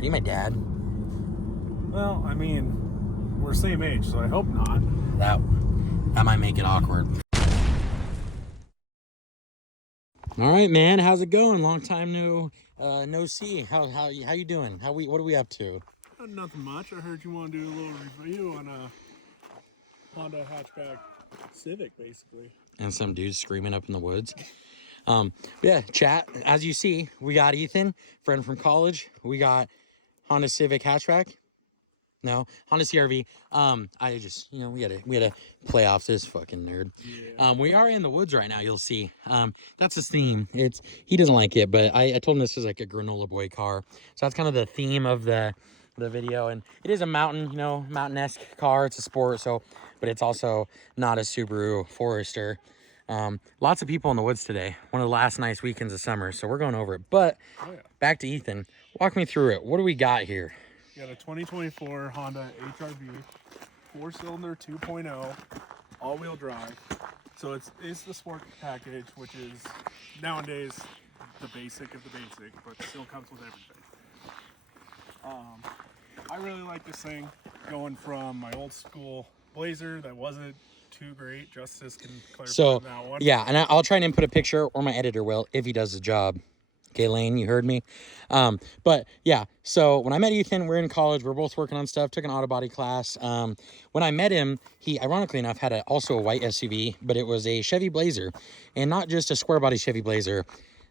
Are you my dad? Well, I mean, we're same age, so I hope not. That might make it awkward. All right, man. How's it going? Long time no see. How you doing? What are we up to? Nothing much. I heard you want to do a little review on a Honda hatchback Civic, basically. And some dudes screaming up in the woods. Yeah, chat. As you see, we got Ethan, friend from college. We got Honda Civic hatchback. No, Honda HRV. I just, we had to play off this fucking nerd. Yeah. We are in the woods right now. You'll see. That's his theme. He doesn't like it, but I told him this is like a granola boy car. So that's kind of the theme of the video, and it is a mountain, mountain-esque car. It's a sport, but it's also not a Subaru Forester. Lots of people in the woods today. One of the last nice weekends of summer, so we're going over it. But back to Ethan. Walk me through it. What do we got here? We got a 2024 Honda HRV, 4-cylinder 2.0, all-wheel drive. So it's the sport package, which is nowadays the basic of the basic, but still comes with everything. I really like this thing, going from my old school Blazer that wasn't too great. Justice can clarify on that one. Yeah, and I'll try and input a picture, or my editor will, if he does the job. Okay, Lane, you heard me. But yeah, so when I met Ethan, we're in college. We're both working on stuff, took an auto body class. When I met him, he, ironically enough, had also a white SUV, but it was a Chevy Blazer. And not just a square body Chevy Blazer,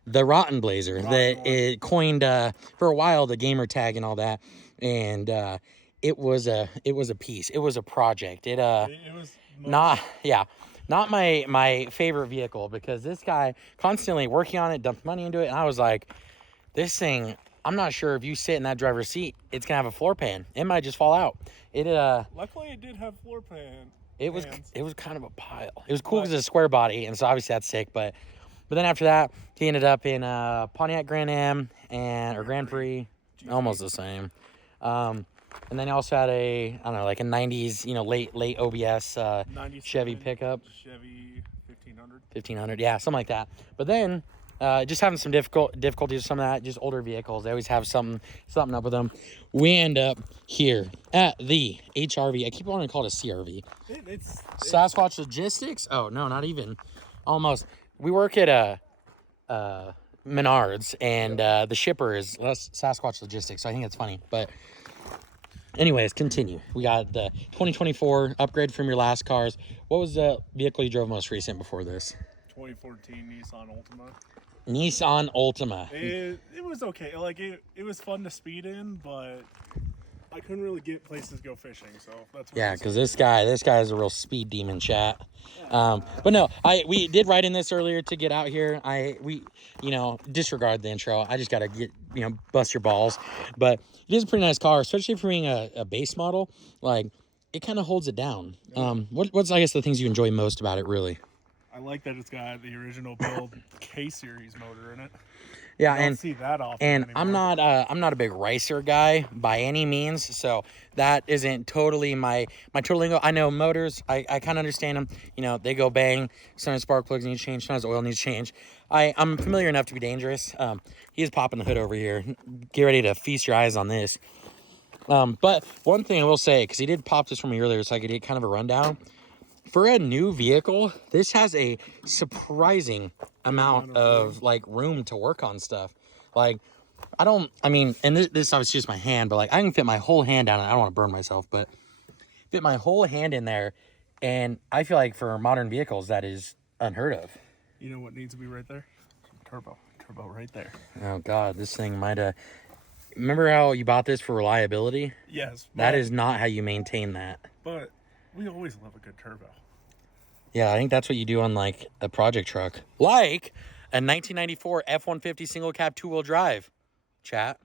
the Rotten Blazer that it coined for a while, the gamer tag and all that. And it was a piece. It was a project. It was not my favorite vehicle, because this guy constantly working on it, dumped money into it, and I was like, this thing, I'm not sure if you sit in that driver's seat, it's gonna have a floor pan. It might just fall out. Luckily it did have floor pan. It was kind of a pile. It was cool because it's a square body, and so obviously that's sick. But then after that, he ended up in Pontiac Grand Am or Grand Prix, almost the same. And then he also had a, I don't know, like a 90s, late OBS Chevy pickup. Chevy 1500. 1500, yeah, something like that. But then just having some difficulties with some of that, just older vehicles. They always have something up with them. We end up here at the HRV. I keep wanting to call it a CRV. It's Sasquatch Logistics? Oh, no, not even. Almost. We work at Menards, and the shipper is Sasquatch Logistics, so I think it's funny. But anyways, continue. We got the 2024 upgrade from your last cars. What was the vehicle you drove most recent before this? 2014 Nissan Altima. Nissan Altima. It was okay. Like it was fun to speed in, but I couldn't really get places to go fishing. So that's what because this guy is a real speed demon, chat. But no, we did write in this earlier to get out here. We disregard the intro. I just gotta get bust your balls. But it is a pretty nice car, especially for being a base model. Like, it kind of holds it down. What's I guess the things you enjoy most about it, really? I like that it's got the original build K-series motor in it. Yeah, I don't see that often and anymore. I'm not a big racer guy by any means, so that isn't totally my total lingo. I know motors, I kind of understand them. They go bang. Sometimes spark plugs need to change. Sometimes oil needs to change. I'm familiar enough to be dangerous. He is popping the hood over here. Get ready to feast your eyes on this. But one thing I will say, because he did pop this for me earlier, so I could get kind of a rundown. For a new vehicle, this has a surprising amount of room to work on stuff. And this obviously just my hand, but I can fit my whole hand down it. I don't want to burn myself, but fit my whole hand in there. And I feel like for modern vehicles, that is unheard of. You know what needs to be right there? Turbo right there. Oh God, this thing might have. Remember how you bought this for reliability? Yes. That is not how you maintain that. But we always love a good turbo. Yeah, I think that's what you do on a project truck. Like a 1994 F-150 single cab 2-wheel drive. Chat.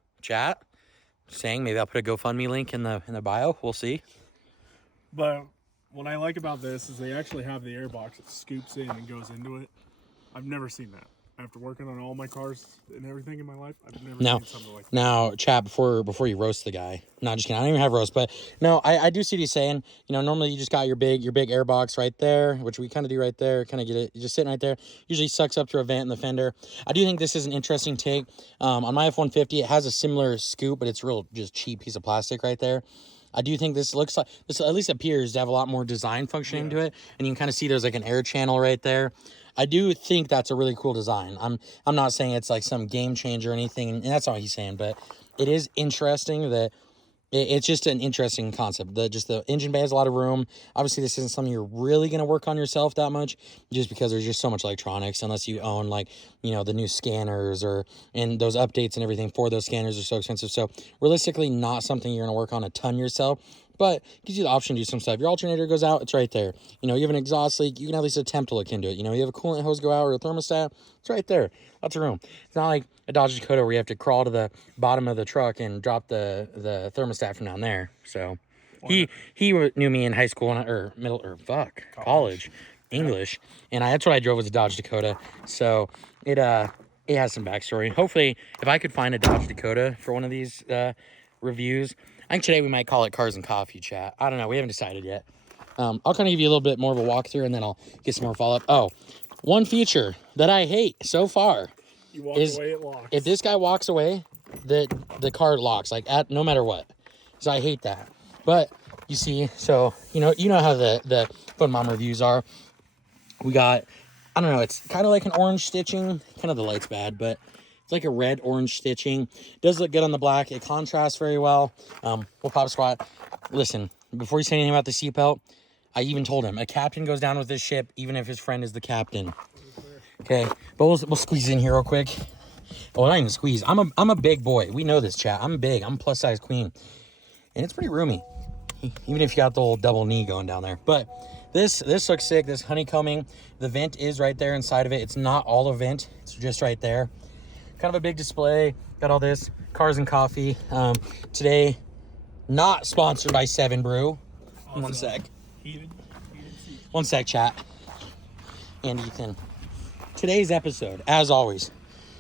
Saying maybe I'll put a GoFundMe link in the bio. We'll see. But what I like about this is they actually have the airbox that scoops in and goes into it. I've never seen that. After working on all my cars and everything in my life, I've never Now, seen something like that. now, chat, before you roast the guy. Not just kidding. I don't even have roast, but no, I do see what he's saying. You know, normally you just got your big air box right there, which we kind of do right there. Kind of get it. You're just sitting right there. Usually sucks up to a vent in the fender. I do think this is an interesting take. On my F-150, it has a similar scoop, but it's real just cheap piece of plastic right there. I do think this looks like, this at least appears to have a lot more design functioning to it. And you can kind of see there's like an air channel right there. I do think that's a really cool design. I'm not saying it's like some game changer or anything, and that's not what he's saying, but it is interesting that it's just an interesting concept. The engine bay has a lot of room. Obviously, this isn't something you're really going to work on yourself that much, just because there's just so much electronics, unless you own, like, you know, the new scanners and those updates and everything for those scanners are so expensive. So realistically, not something you're going to work on a ton yourself, but gives you the option to do some stuff. Your alternator goes out, it's right there. You know, you have an exhaust leak, you can at least attempt to look into it. You know, you have a coolant hose go out or a thermostat, it's right there. Lots of room. It's not like a Dodge Dakota where you have to crawl to the bottom of the truck and drop the thermostat from down there. So he knew me in high school or college English, and that's what I drove was a Dodge Dakota. So it has some backstory. Hopefully, if I could find a Dodge Dakota for one of these reviews, I think today we might call it Cars and Coffee, chat. I don't know. We haven't decided yet. I'll kind of give you a little bit more of a walkthrough, and then I'll get some more follow-up. Oh, one feature that I hate so far is away, it locks. if this guy walks away, the car locks, like, no matter what. So I hate that. But you see, so you know how the Funbomb reviews are. We got, I don't know, it's kind of like an orange stitching. Kind of the light's bad, but it's like a red-orange stitching. Does look good on the black. It contrasts very well. We'll pop squat. Listen, before you say anything about the seatbelt, I even told him a captain goes down with this ship, even if his friend is the captain. Okay, but we'll squeeze in here real quick. Oh, not even squeeze. I'm a big boy. We know this, chat. I'm big. I'm a plus-size queen, and it's pretty roomy, even if you got the old double knee going down there. But this looks sick. This honeycombing. The vent is right there inside of it. It's not all a vent. It's just right there. Kind of a big display. Got all this Cars and Coffee. Today, not sponsored by 7 Brew. Also, One sec. Heated seats. One sec, chat. And Ethan. Today's episode, as always,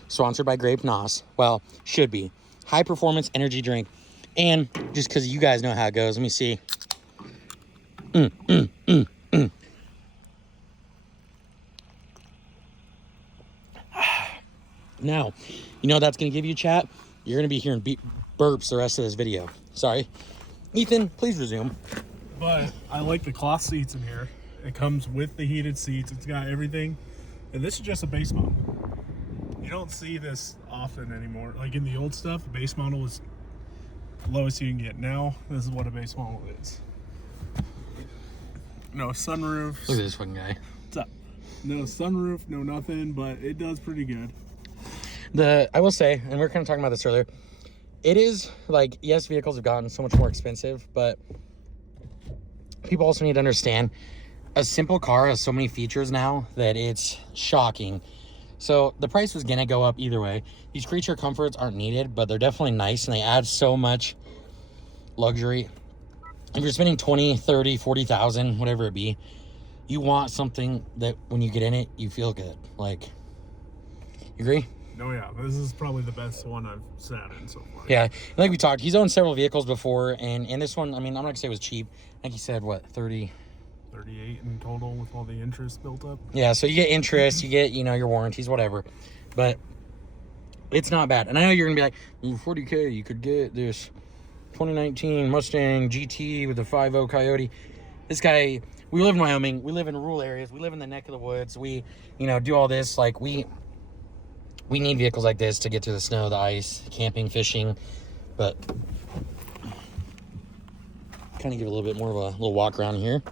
sponsored by Grape Nos. Well, should be. High performance energy drink. And just because you guys know how it goes, let me see. Now, you know what that's going to give you, chat? You're going to be hearing burps the rest of this video. Sorry. Ethan, please resume. But I like the cloth seats in here. It comes with the heated seats. It's got everything. And this is just a base model. You don't see this often anymore. Like in the old stuff, the base model was the lowest you can get. Now, this is what a base model is. No sunroof. Look at this fucking guy. What's up? No sunroof, no nothing, but it does pretty good. I will say, and we were kind of talking about this earlier, it is like, yes, vehicles have gotten so much more expensive, but people also need to understand a simple car has so many features now that it's shocking. So the price was going to go up either way. These creature comforts aren't needed, but they're definitely nice, and they add so much luxury. If you're spending 20, 30, 40,000, whatever it be, you want something that when you get in it, you feel good. Like, you agree? Oh yeah, this is probably the best one I've sat in so far. Yeah, like we talked, he's owned several vehicles before, and this one, I mean, I'm not gonna say it was cheap. I think he said, what, 38 in total with all the interest built up. Yeah, so you get interest, you get, your warranties, whatever. But it's not bad. And I know you're gonna be like, $40K, you could get this 2019 Mustang GT with a 5.0 Coyote. This guy, we live in Wyoming, we live in rural areas, we live in the neck of the woods, we, do all this, like, we need vehicles like this to get through the snow, the ice, camping, fishing, but kind of give a little bit more of a little walk around here.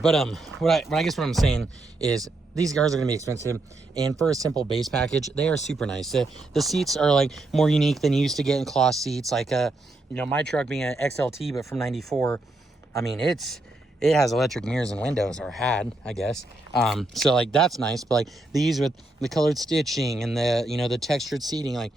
But what I'm saying is these cars are gonna be expensive, and for a simple base package, they are super nice. The seats are like more unique than you used to get in cloth seats. Like my truck being an XLT, but from '94, I mean it has electric mirrors and windows, or had, I guess. So like that's nice. But like these with the colored stitching and the textured seating, like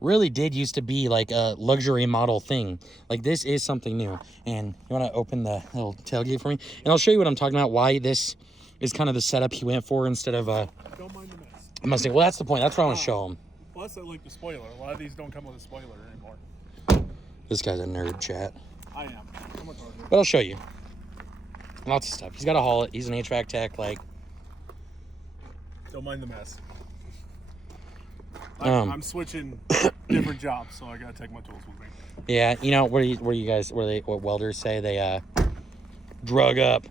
really did used to be like a luxury model thing. Like this is something new. And you want to open the little tailgate for me, and I'll show you what I'm talking about. Why this is kind of the setup he went for instead of a Don't mind the mess. Mustang. Well, that's the point. That's what I want to show him. Plus, I like the spoiler. A lot of these don't come with a spoiler anymore. This guy's a nerd, chat. I am. I'm a car nerd. But I'll show you. Lots of stuff. He's got to haul it. He's an HVAC tech. Like, don't mind the mess. I'm switching different jobs, so I gotta take my tools with me. yeah, you know, what welders say? They drug up.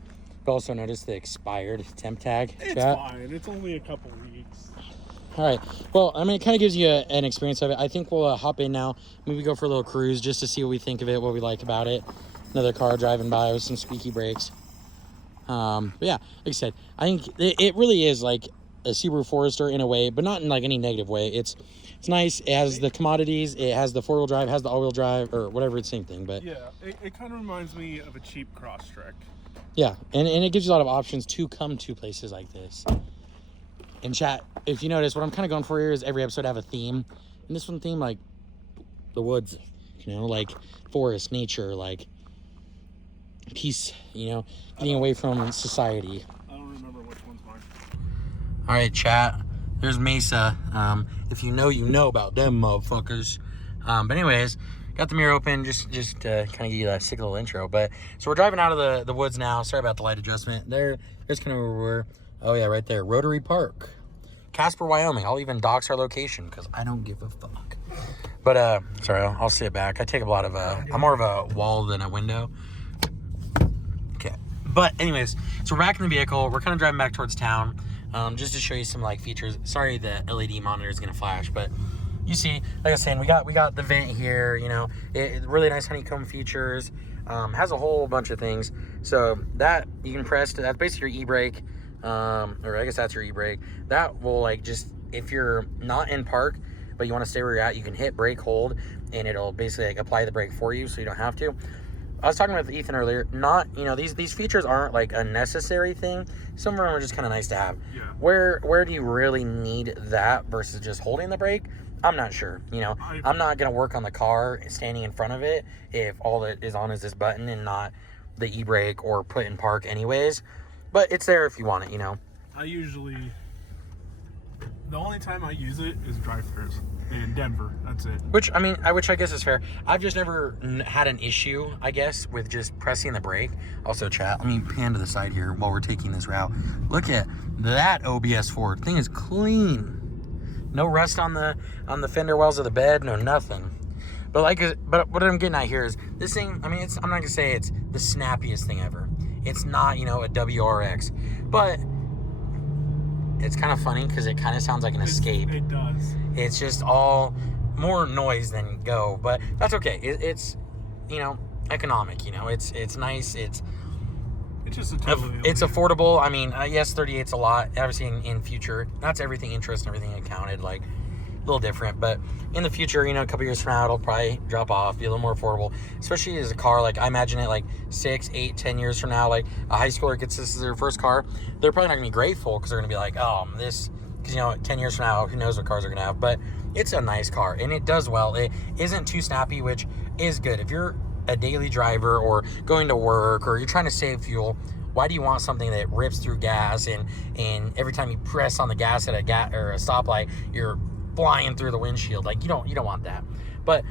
But also notice the expired temp tag. It's chat. fine. It's only a couple weeks. All right. Well, I mean, it kind of gives you an experience of it. I think we'll hop in now. Maybe go for a little cruise just to see what we think of it, what we like about it. Another car driving by with some squeaky brakes. But yeah, like I said, I think it really is like a Subaru Forester in a way, but not in like any negative way. It's nice. It has the commodities. It has the 4-wheel drive, has the all-wheel drive, or whatever. It's the same thing. But yeah, it kind of reminds me of a cheap Crosstrek. yeah, and it gives you a lot of options to come to places like this. And chat, if you notice, what I'm kind of going for here is every episode have a theme. And this one theme, like the woods, you know, like forest, nature, like peace, you know, getting away from society. I don't remember which one's mine. All right, chat. There's Mesa. If you know about them motherfuckers. But anyways, got the mirror open just to kind of give you that sick little intro. But so we're driving out of the woods now. Sorry about the light adjustment. There's kind of where we're. Oh yeah, right there, Rotary Park, Casper, Wyoming. I'll even dox our location because I don't give a fuck. But sorry, I'll sit back. I take a lot of I'm more of a wall than a window. Okay. But anyways, so we're back in the vehicle. We're kind of driving back towards town, just to show you some like features. Sorry, the LED monitor is gonna flash, but you see, like I was saying, we got the vent here. You know, it really nice honeycomb features. Has a whole bunch of things. So that you can press. That's basically your e-brake, or I guess that's your e-brake. That will like just if you're not in park, but you want to stay where you're at, you can hit brake hold, and it'll basically like apply the brake for you, so you don't have to. I was talking with Ethan earlier, these features aren't like a necessary thing. Some of them are just kind of nice to have. Yeah. Where do you really need that versus just holding the brake? I'm not sure. You know, I'm not going to work on the car standing in front of it if all that is on is this button and not the e-brake or put in park anyways. But it's there if you want it, you know. The only time I use it is drive-thrus in Denver. That's it. Which I guess is fair. I've just never had an issue, I guess, with just pressing the brake. Also, chat, let me pan to the side here while we're taking this route. Look at that OBS forward. Thing is clean. No rust on the fender wells of the bed. No nothing. But what I'm getting at here is this thing. I mean, I'm not gonna say it's the snappiest thing ever. It's not, a WRX, but it's kind of funny because it kind of sounds like an Escape. It does. It's just all more noise than go, but that's okay. It's economic. It's nice. It's just a totally it's affordable. I mean, yes, 38's a lot. Obviously, in future, that's everything interest and everything accounted. Like a little different, but in the future, a couple years from now, it'll probably drop off, be a little more affordable. Especially as a car, like I imagine it, like 6, 8, 10 years from now, like a high schooler gets this as their first car, they're probably not gonna be grateful because they're gonna be like, oh, this, because 10 years from now, who knows what cars are gonna have. But it's a nice car and it does well. It isn't too snappy, which is good if you're a daily driver or going to work or you're trying to save fuel. Why do you want something that rips through gas and every time you press on the gas at a stoplight, you're flying through the windshield? Like you don't want that. But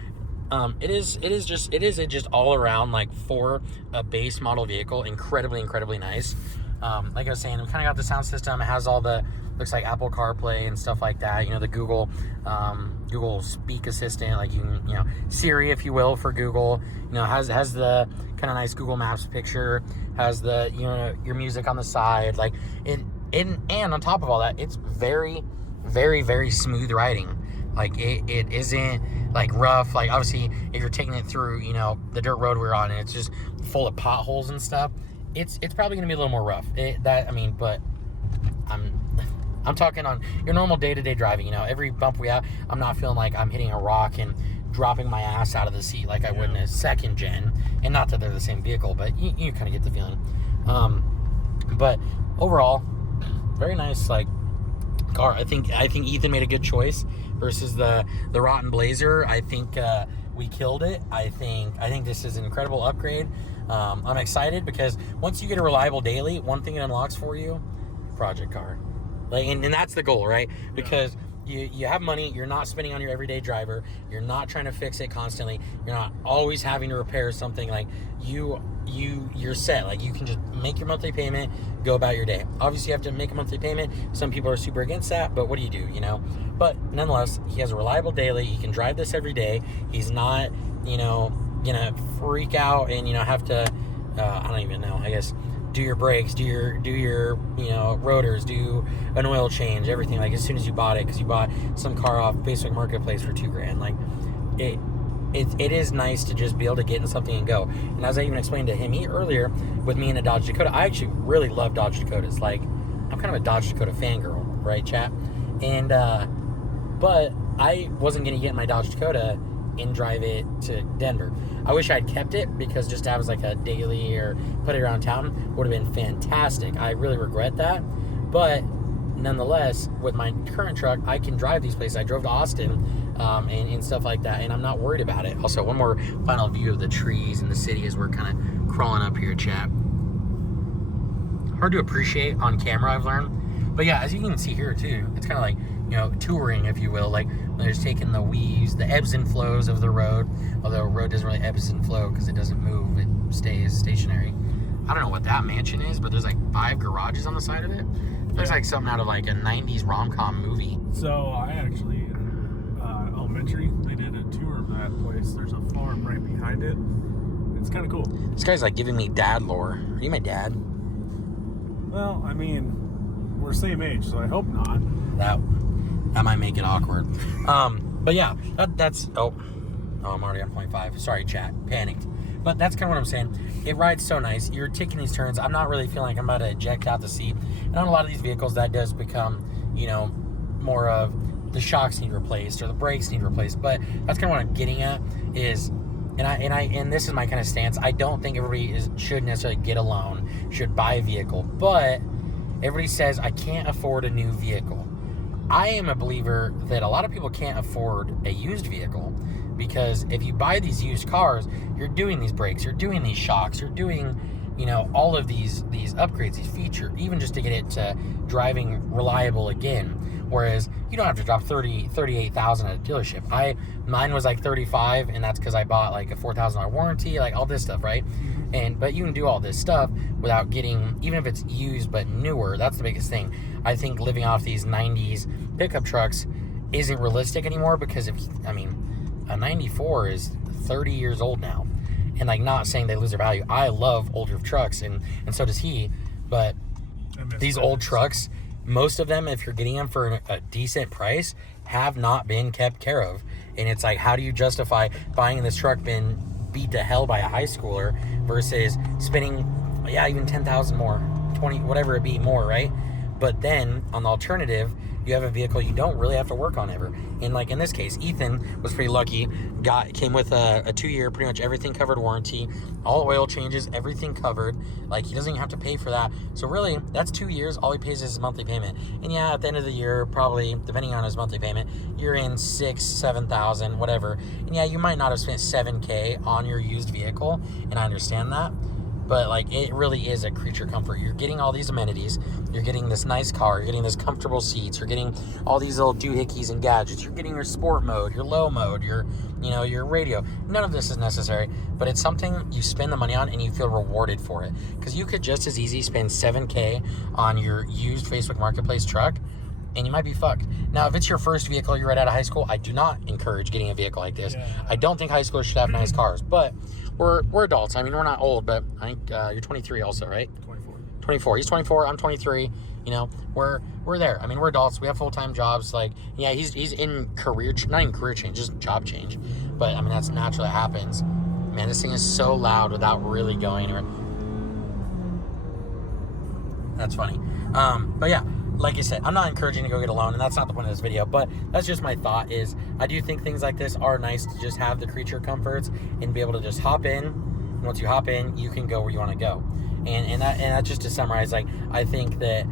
it is just all around, like, for a base model vehicle, incredibly nice. Like I was saying, we kind of got the sound system. It has all the, looks like Apple CarPlay and stuff like that. The Google Speak Assistant, like you can, Siri, if you will, for Google. Has the kind of nice Google Maps picture. Has the your music on the side, like it. And on top of all that, it's very smooth riding. Like it isn't like rough. Like obviously, if you're taking it through the dirt road we're on and it's just full of potholes and stuff, it's probably gonna be a little more rough. But I'm talking on your normal day-to-day driving. Every bump we have, I'm not feeling like I'm hitting a rock and dropping my ass out of the seat like I would in a second gen. And not that they're the same vehicle, but you kind of get the feeling. But overall, very nice, like, car. I think Ethan made a good choice versus the rotten Blazer. I think we killed it. I think this is an incredible upgrade. I'm excited because once you get a reliable daily, one thing it unlocks for you project car. Like, and that's the goal, right? Because you have money, you're not spending on your everyday driver, you're not trying to fix it constantly, you're not always having to repair something. Like, you're set. Like, you can just make your monthly payment, go about your day. Obviously, you have to make a monthly payment. Some people are super against that, but what do, you know? But nonetheless, he has a reliable daily. He can drive this every day. He's not, gonna freak out and, have to, I don't even know, I guess, do your brakes, do your rotors, do an oil change, everything, like, as soon as you bought it, because you bought some car off Facebook Marketplace for $2,000. Like, it is nice to just be able to get in something and go. And as I even explained to him earlier, with me in a Dodge Dakota, I actually really love Dodge Dakotas. Like, I'm kind of a Dodge Dakota fangirl, right, chat? And but I wasn't gonna get in my Dodge Dakota and drive it to Denver. I wish I'd kept it, because just to have as like a daily or put it around town would have been fantastic. I really regret that. But nonetheless, with my current truck, I can drive these places. I drove to Austin and stuff like that, and I'm not worried about it. Also, one more final view of the trees and the city as we're kind of crawling up here, chat. Hard to appreciate on camera, I've learned. But yeah, as you can see here too, it's kind of like, touring, if you will. Like, there's taking the weaves, the ebbs and flows of the road. Although a road doesn't really ebbs and flow because it doesn't move, it stays stationary. I don't know what that mansion is, but there's like 5 garages on the side of it. Looks like something out of like a 90s rom-com movie. So I actually, in elementary, they did a tour of that place. There's a farm right behind it. It's kind of cool. This guy's like giving me dad lore. Are you my dad? Well, I mean, we're same age, so I hope not. That might make it awkward. But yeah, that's I'm already on 0.5. Sorry, chat, panicked. But that's kind of what I'm saying. It rides so nice. You're taking these turns. I'm not really feeling like I'm about to eject out the seat. And on a lot of these vehicles, that does become, more of the shocks need replaced or the brakes need replaced. But that's kind of what I'm getting at is, and this is my kind of stance. I don't think everybody should necessarily get a loan, should buy a vehicle. But everybody says, I can't afford a new vehicle. I am a believer that a lot of people can't afford a used vehicle, because if you buy these used cars, you're doing these brakes, you're doing these shocks, you're doing, all of these upgrades, these features, even just to get it to driving reliable again. Whereas you don't have to drop $38,000 at a dealership. Mine was like 35, and that's because I bought like a $4,000 warranty, like all this stuff, right? But you can do all this stuff without getting, even if it's used but newer. That's the biggest thing. I think living off these 90s pickup trucks isn't realistic anymore, because a 94 is 30 years old now. And like, not saying they lose their value. I love older trucks, and so does he. But these old trucks, most of them, if you're getting them for a decent price, have not been kept care of. And it's like, how do you justify buying this truck been beat to hell by a high schooler versus spending, even 10,000 more, 20, whatever it be more, right? But then on the alternative, you have a vehicle you don't really have to work on ever. And like in this case, Ethan was pretty lucky. Came with a 2-year, pretty much everything covered warranty, all oil changes, everything covered. Like, he doesn't even have to pay for that. So really, that's 2 years. All he pays is his monthly payment. And yeah, at the end of the year, probably depending on his monthly payment, you're in 6,000-7,000, whatever. And yeah, you might not have spent $7,000 on your used vehicle, and I understand that. But like, it really is a creature comfort. You're getting all these amenities. You're getting this nice car. You're getting this comfortable seats. You're getting all these little doohickeys and gadgets. You're getting your sport mode, your low mode, your radio. None of this is necessary, but it's something you spend the money on and you feel rewarded for it. Because you could just as easy spend $7,000 on your used Facebook Marketplace truck, and you might be fucked. Now, if it's your first vehicle, you're right out of high school, I do not encourage getting a vehicle like this. Yeah. I don't think high schoolers should have nice cars, but we're adults. I mean, we're not old, but I think you're 23 also, right? 24. He's 24. I'm 23. We're there. I mean, we're adults. We have full-time jobs. Like, yeah, he's in not in career change, just job change. But I mean, that's naturally happens. Man, this thing is so loud without really going anywhere. That's funny. But yeah, like I said, I'm not encouraging to go get a loan, and that's not the point of this video, but that's just my thought is I do think things like this are nice to just have the creature comforts and be able to just hop in. And once you hop in, you can go where you want to go. And that just to summarize, like, I think that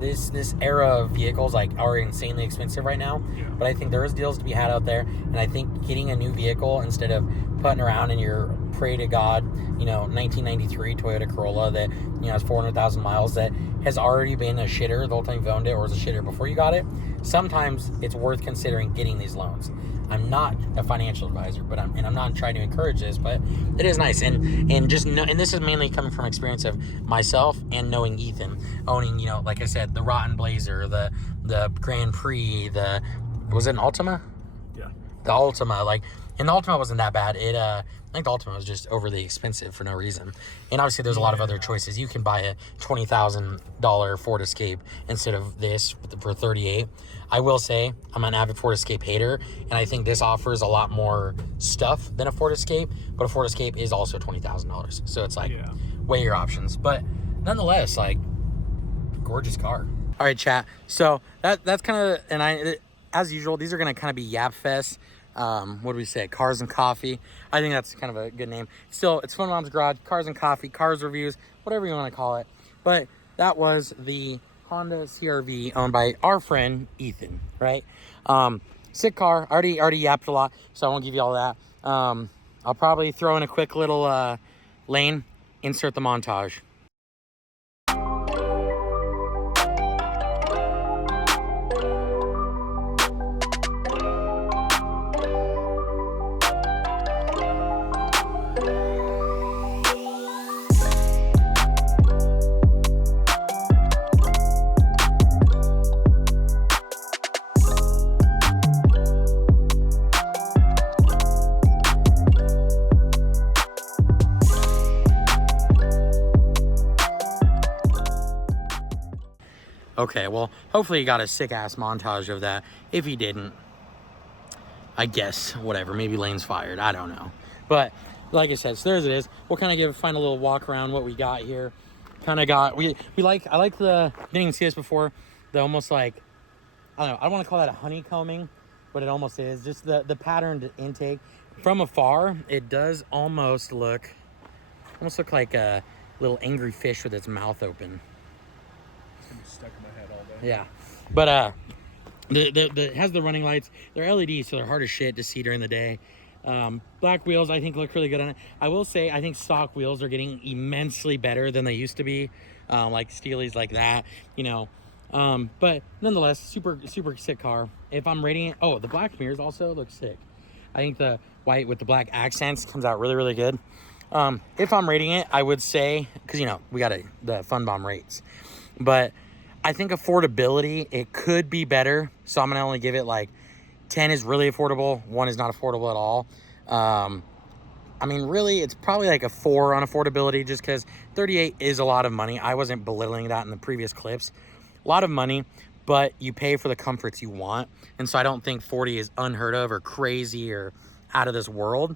this era of vehicles like are insanely expensive right now, but I think there is deals to be had out there, and I think getting a new vehicle instead of putting around in your pray to God 1993 Toyota Corolla that has 400,000 miles that has already been a shitter the whole time you've owned it, or was a shitter before you got it, sometimes it's worth considering getting these loans. I'm not a financial advisor, but I'm not trying to encourage this, but it is nice. And this is mainly coming from experience of myself and knowing Ethan, owning, you know, like I said, the Rotten Blazer, the Grand Prix, was it an Altima? Yeah. The Altima, like, and the Altima wasn't that bad. I think the Altima was just overly expensive for no reason. And obviously there's a lot of other choices. You can buy a $20,000 Ford Escape instead of this for $38,000. I will say I'm an avid Ford Escape hater, and I think this offers a lot more stuff than a Ford Escape, but a Ford Escape is also $20,000. So it's like, weigh your options. But nonetheless, like, gorgeous car. All right, chat. So that's kind of, as usual, these are going to kind of be Yap Fest. What do we say? Cars and Coffee. I think that's kind of a good name. Still, it's Funbombs Garage, Cars and Coffee, Cars Reviews, whatever you want to call it. But that was the Honda CRV owned by our friend Ethan, right? Sick car. Already yapped a lot, so I won't give you all that. I'll probably throw in a quick little lane, insert the montage. Okay, well, hopefully you got a sick-ass montage of that. If you didn't, I guess, whatever. Maybe lane's fired. I don't know. But, like I said, so there's it is. We'll kind of find a little walk around what we got here. Kind of got, I like the, didn't even see this before, the almost like, I don't know, I don't want to call that a honeycombing, but it almost is. Just the patterned intake. From afar, it does almost look like a little angry fish with its mouth open. Stuck in my head all day. Yeah, but it has the running lights. They're LED, so they're hard as shit to see during the day. Black wheels, I think, look really good on it. I will say, I think stock wheels are getting immensely better than they used to be, like Steely's like that, you know. But nonetheless, super sick car. If I'm rating it, the black mirrors also look sick. I think the white with the black accents comes out really, really good. If I'm rating it, I would say, because, you know, we got the Funbomb rates. But I think affordability, it could be better. So I'm going to only give it like 10 is really affordable. 1 is not affordable at all. I mean, really, it's probably like a 4 on affordability just because 38 is a lot of money. I wasn't belittling that in the previous clips. A lot of money, but you pay for the comforts you want. And so I don't think 40 is unheard of or crazy or out of this world.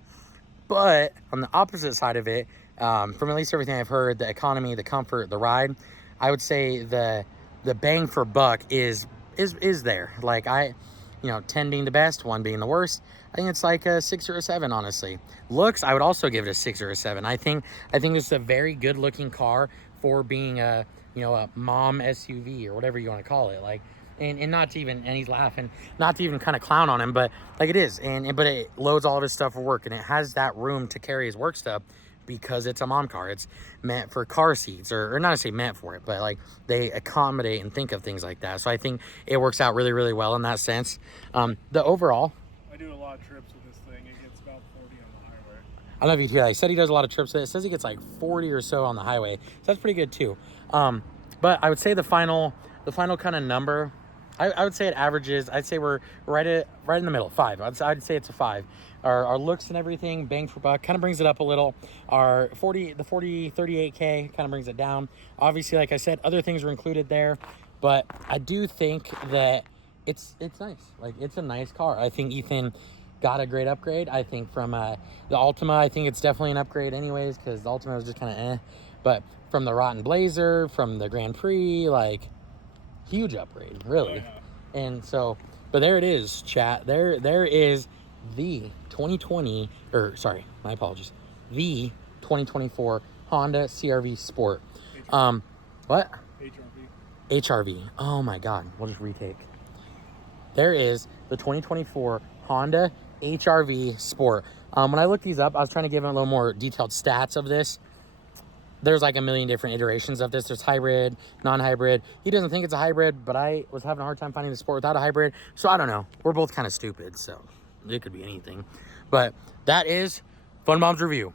But on the opposite side of it, from at least everything I've heard, the economy, the comfort, the ride, I would say the bang for buck is there. Like 10 being the best, 1 being the worst. I think it's like a 6 or a 7, honestly. Looks, I would also give it a 6 or a 7. I think this is a very good looking car for being a mom SUV or whatever you want to call it. Like, and not to even, and he's laughing, not to even kind of clown on him, but like it is. But it loads all of his stuff for work, and it has that room to carry his work stuff because it's a mom car. It's meant for car seats, or not to say meant for it, but like they accommodate and think of things like that. So I think it works out really, really well in that sense. The overall, I do a lot of trips with this thing. It gets about 40 on the highway. I don't know if you hear that. He said he does a lot of trips with it. It says he gets like 40 or so on the highway. So that's pretty good too. But I would say the final kind of number, I would say it averages, I'd say we're right in the middle, 5. I'd say it's a 5. Our looks and everything, bang for buck, kind of brings it up a little. Our 38K kind of brings it down. Obviously, like I said, other things are included there, but I do think that it's nice. Like, it's a nice car. I think Ethan got a great upgrade. I think from the Altima, I think it's definitely an upgrade anyways, because the Altima was just kind of eh. But from the Rotten Blazer, from the Grand Prix, like, huge upgrade, really. Yeah. And so, but there it is, chat. There is the 2020, or sorry, my apologies, the 2024 Honda CRV Sport. HRV. What? HRV. HRV. Oh my God. We'll just retake. There is the 2024 Honda HRV Sport. When I looked these up, I was trying to give them a little more detailed stats of this. there's like a million different iterations of this. There's hybrid, non-hybrid. He doesn't think it's a hybrid, but I was having a hard time finding the sport without a hybrid. So I don't know. We're both kind of stupid, so it could be anything. But that is Funbombs review.